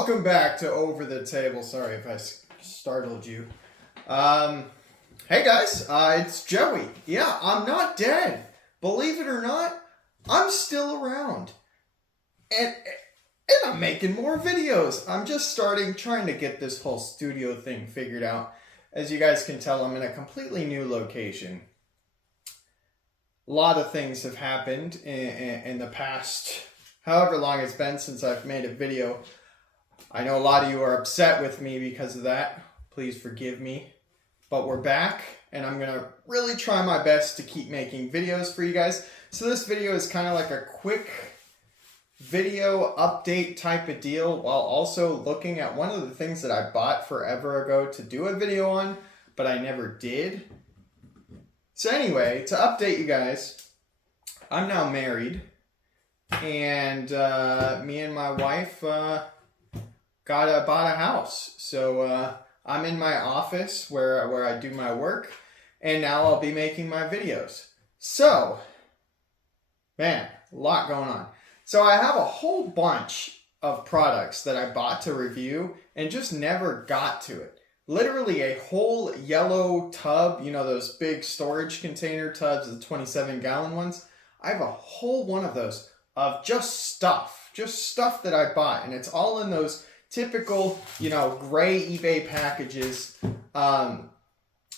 Welcome back to Over the Table. Sorry if I startled you. Hey guys, it's Joey. Yeah, I'm not dead. Believe it or not, I'm still around. And I'm making more videos. I'm just trying to get this whole studio thing figured out. As you guys can tell, I'm in a completely new location. A lot of things have happened in the past, however long it's been since I've made a video. I know a lot of you are upset with me because of that. Please forgive me. But we're back, and I'm going to really try my best to keep making videos for you guys. So this video is kind of like a quick video update type of deal, while also looking at one of the things that I bought forever ago to do a video on, but I never did. So anyway, to update you guys, I'm now married, and me and my wife bought a house. So I'm in my office where I do my work, and now I'll be making my videos. So, man, a lot going on. So I have a whole bunch of products that I bought to review and just never got to it. Literally a whole yellow tub, you know, those big storage container tubs, the 27-gallon ones. I have a whole one of those of just stuff that I bought, and it's all in those typical, you know, gray eBay packages.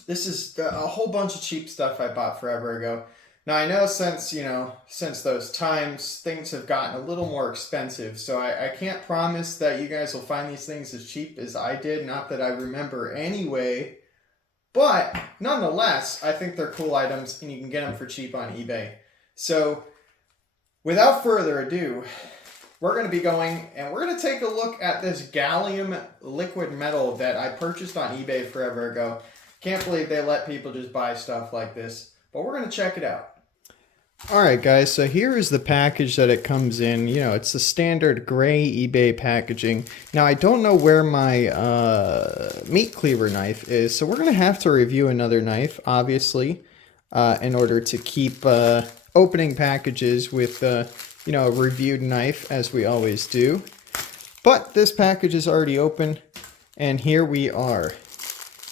This is a whole bunch of cheap stuff I bought forever ago. Now I know since those times, things have gotten a little more expensive, so I can't promise that you guys will find these things as cheap as I did, not that I remember anyway, but nonetheless, I think they're cool items and you can get them for cheap on eBay. So without further ado, we're going to be going and we're going to take a look at this gallium liquid metal that I purchased on eBay forever ago. Can't believe they let people just buy stuff like this, but we're going to check it out. Alright guys, so here is the package that it comes in. You know, it's the standard gray eBay packaging. Now I don't know where my meat cleaver knife is, so we're going to have to review another knife, obviously, in order to keep opening packages with you know, a reviewed knife, as we always do. But this package is already open, and here we are.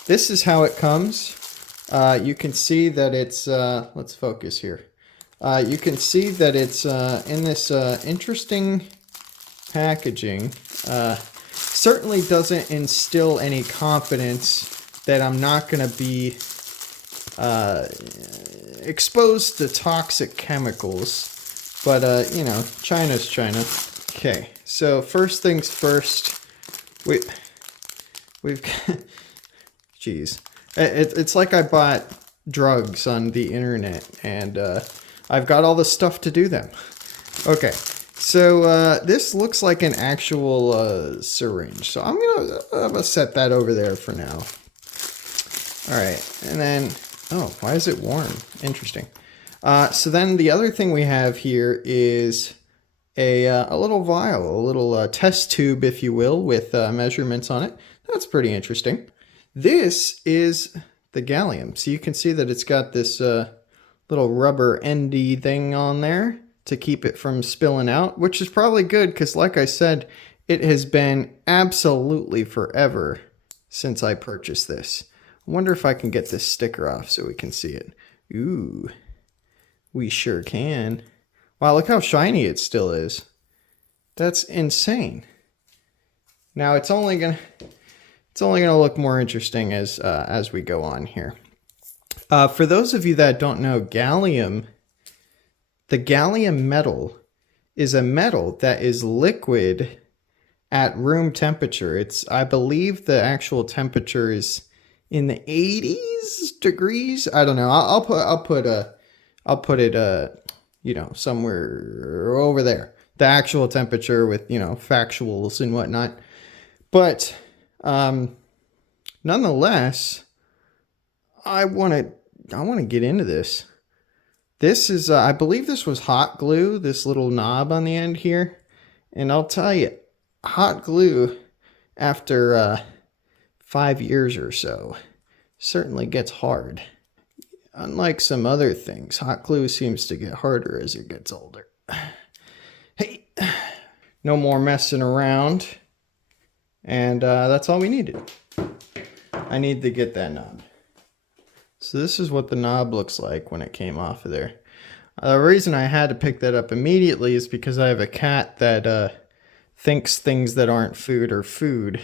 This is how it comes. You can see that it's, let's focus here. You can see that it's in this interesting packaging. Certainly doesn't instill any confidence that I'm not going to be exposed to toxic chemicals. But, you know, China's China. Okay, so first things first, we've jeez. It's like I bought drugs on the internet, and I've got all the stuff to do them. Okay, so this looks like an actual syringe, so I'm gonna set that over there for now. All right, and then, oh, why is it warm? Interesting. So then the other thing we have here is a little vial, a little test tube, if you will, with measurements on it. That's pretty interesting. This is the gallium. So you can see that it's got this little rubber endy thing on there to keep it from spilling out, which is probably good because, like I said, it has been absolutely forever since I purchased this. I wonder if I can get this sticker off so we can see it. Ooh. We sure can. Wow, look how shiny it still is. That's insane. Now it's only gonna look more interesting as we go on here. For those of you that don't know, gallium, the gallium metal is a metal that is liquid at room temperature. I believe the actual temperature is in the 80s degrees. I don't know. I'll put it, you know, somewhere over there. The actual temperature with, you know, factuals and whatnot. But, nonetheless, I want to get into this. This is, I believe this was hot glue, this little knob on the end here. And I'll tell you, hot glue, after 5 years or so, certainly gets hard. Unlike some other things, hot glue seems to get harder as it gets older. Hey, no more messing around. And that's all we needed. I need to get that knob. So this is what the knob looks like when it came off of there. The reason I had to pick that up immediately is because I have a cat that thinks things that aren't food are food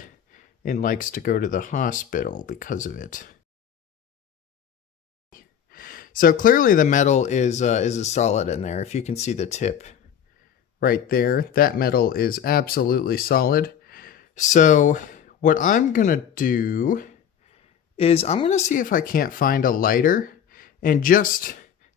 and likes to go to the hospital because of it. So clearly the metal is a solid in there. If you can see the tip right there, that metal is absolutely solid. So what I'm gonna do is I'm gonna see if I can't find a lighter and just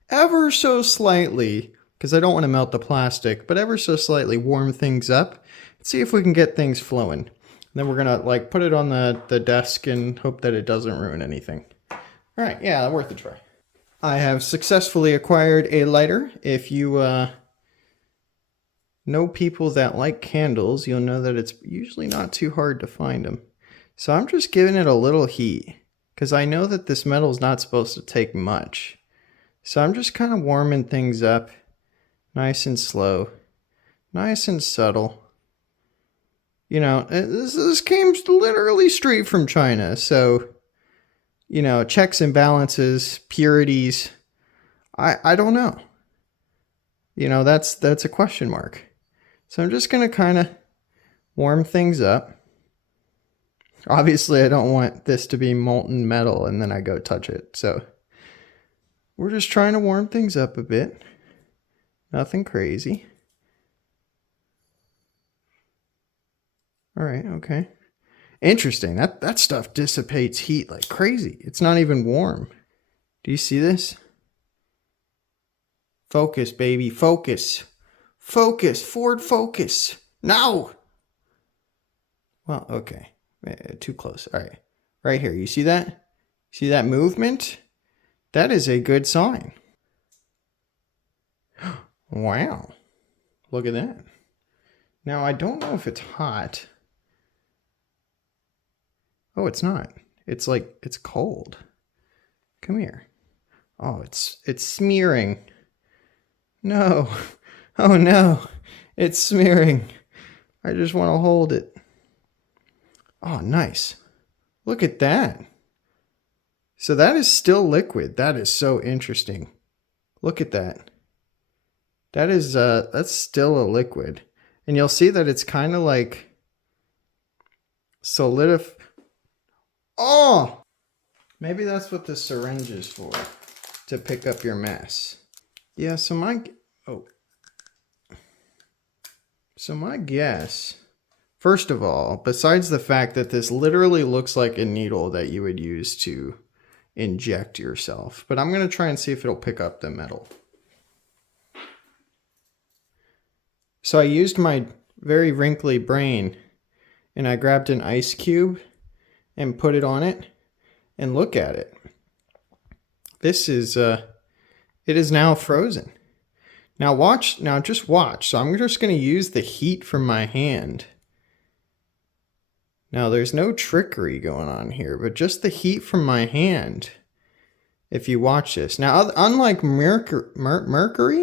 ever so slightly, because I don't want to melt the plastic, but ever so slightly warm things up. See if we can get things flowing. And then we're gonna like put it on the desk and hope that it doesn't ruin anything. All right, yeah, worth a try. I have successfully acquired a lighter. If you know people that like candles, you'll know that it's usually not too hard to find them. So I'm just giving it a little heat because I know that this metal is not supposed to take much. So I'm just kind of warming things up nice and slow, nice and subtle. You know, this came literally straight from China. So, you know, checks and balances, purities, I don't know. You know, that's a question mark. So I'm just going to kind of warm things up. Obviously, I don't want this to be molten metal and then I go touch it. So we're just trying to warm things up a bit. Nothing crazy. All right, okay. Interesting. That stuff dissipates heat like crazy. It's not even warm. Do you see this? Focus, baby, focus. Focus, forward focus. No! Well, okay. Too close. All right. Right here. You see that? See that movement? That is a good sign. Wow. Look at that. Now, I don't know if it's hot. Oh, it's not. It's like, it's cold. Come here. Oh, it's smearing. No. Oh no. It's smearing. I just want to hold it. Oh, nice. Look at that. So that is still liquid. That is so interesting. Look at that. That is that's still a liquid. And you'll see that it's kind of like Oh! Maybe that's what the syringe is for, to pick up your mess. Yeah, so my guess, first of all, besides the fact that this literally looks like a needle that you would use to inject yourself, but I'm going to try and see if it'll pick up the metal. So I used my very wrinkly brain and I grabbed an ice cube and put it on it and look at it. This is, it is now frozen. Now watch, just watch. So I'm just going to use the heat from my hand. Now there's no trickery going on here, but just the heat from my hand. If you watch this. Now, unlike mercury,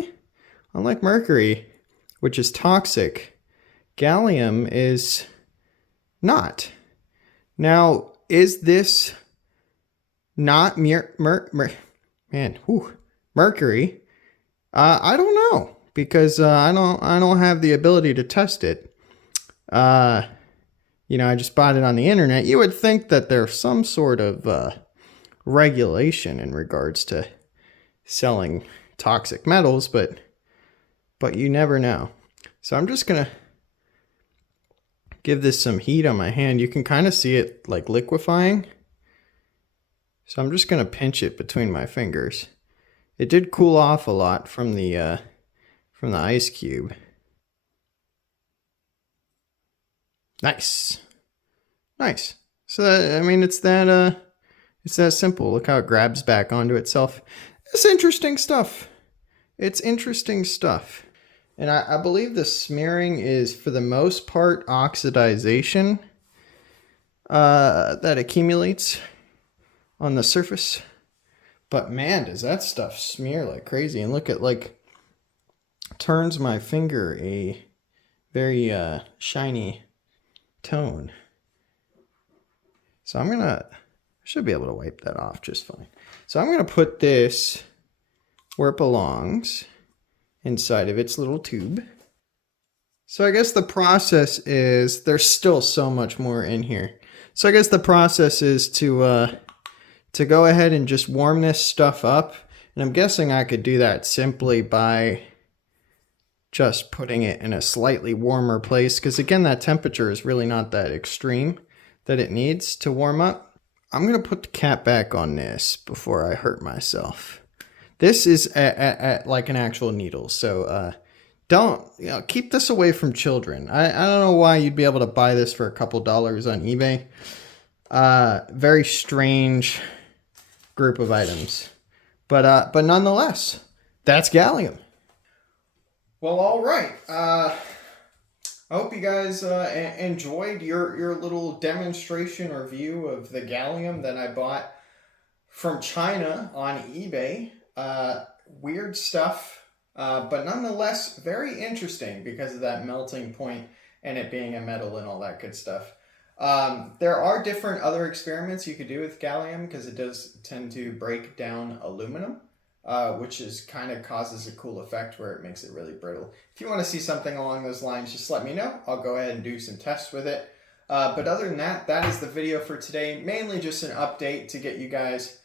which is toxic, gallium is not. Now, is this not mercury? I don't know, because I don't have the ability to test it. You know, I just bought it on the internet. You would think that there's some sort of regulation in regards to selling toxic metals, but you never know. So I'm just gonna give this some heat on my hand. You can kind of see it like liquefying. So I'm just gonna pinch it between my fingers. It did cool off a lot from the ice cube. Nice. Nice. So that, I mean, it's that simple. Look how it grabs back onto itself. It's interesting stuff. It's interesting stuff. And I believe the smearing is, for the most part, oxidization that accumulates on the surface. But man, does that stuff smear like crazy. And look at, like, turns my finger a very shiny tone. So I should be able to wipe that off just fine. So I'm gonna put this where it belongs, inside of its little tube. So I guess the process is, there's still so much more in here. So I guess the process is to go ahead and just warm this stuff up. And I'm guessing I could do that simply by just putting it in a slightly warmer place. Because again, that temperature is really not that extreme that it needs to warm up. I'm going to put the cap back on this before I hurt myself. This is at like an actual needle. So don't, keep this away from children. I don't know why you'd be able to buy this for a couple dollars on eBay. Very strange group of items. But nonetheless, that's gallium. Well, all right. I hope you guys enjoyed your little demonstration or view of the gallium that I bought from China on eBay. Weird stuff, but nonetheless very interesting because of that melting point and it being a metal and all that good stuff. There are different other experiments you could do with gallium because it does tend to break down aluminum, which is kind of causes a cool effect where it makes it really brittle. If you want to see something along those lines, just let me know. I'll go ahead and do some tests with it. But other than that, that is the video for today. Mainly just an update to get you guys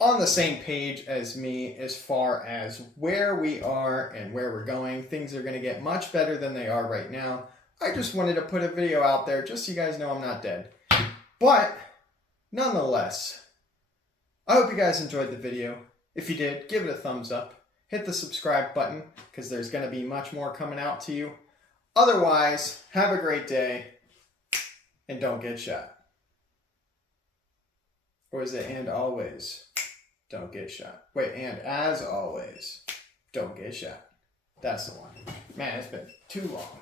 on the same page as me as far as where we are and where we're going. Things are going to get much better than they are right now. I just wanted to put a video out there just so you guys know I'm not dead. But nonetheless, I hope you guys enjoyed the video. If you did, give it a thumbs up. Hit the subscribe button because there's going to be much more coming out to you. Otherwise, have a great day and don't get shot. Or is it and always don't get shot? Wait, and as always, don't get shot. That's the one. Man, it's been too long.